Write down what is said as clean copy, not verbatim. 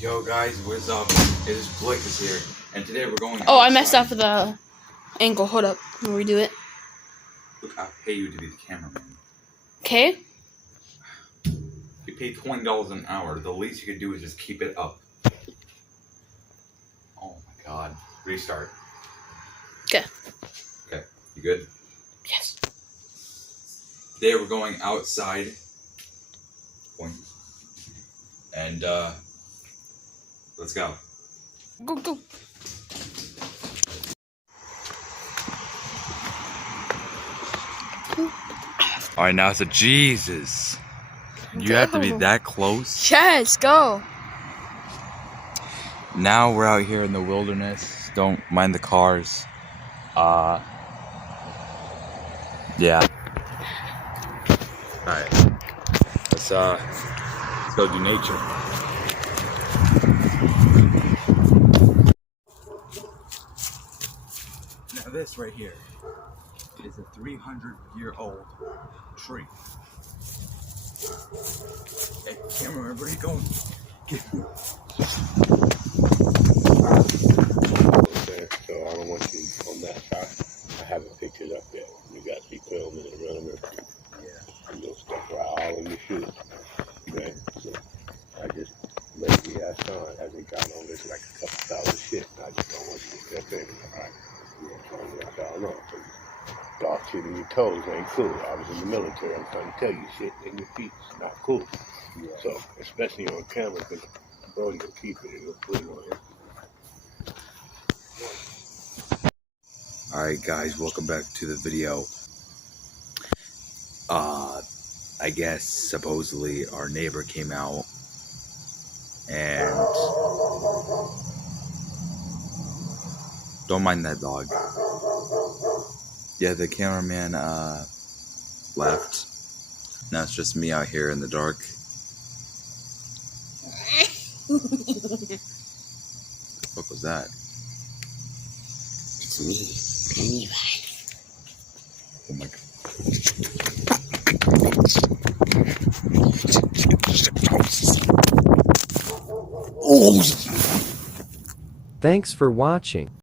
Yo guys, what's up? It is Blakerz here, and today we're going Oh, outside. I messed up with the angle. Hold up. We'll redo it. Look, I pay you to be the cameraman. Okay. You pay $20 an hour. The least you could do is just keep it up. Oh my god. Restart. Okay. Okay, you good? Yes. Today we're going outside. And, let's go. Go, go. Alright, now it's a Jesus. You have to be that close. Yes, go. Now we're out here in the wilderness. Don't mind the cars. Yeah. Alright. Let's go do nature. Now this right here is a 300-year-old tree. Hey, camera, where are you going? So I don't want you on that side. I haven't picked it up yet. You got to be filming and running it. Yeah. You'll stuff right all in your shoes. Okay? So I just lately I saw it as it got on this like a couple thousand shit. I just don't want you to step in it. Alright. You're trying to get all on. Dog shit in your toes ain't cool. I was in the military. I'm trying to tell you, shit in your feet is not cool. Yeah. So, especially on camera, because Brody will keep it and he'll put it on him. Alright guys, welcome back to the video. I guess supposedly our neighbor came out and don't mind that dog. Yeah, the cameraman left. Now it's just me out here in the dark. What was that? It's me. Oh my god. Thanks for watching.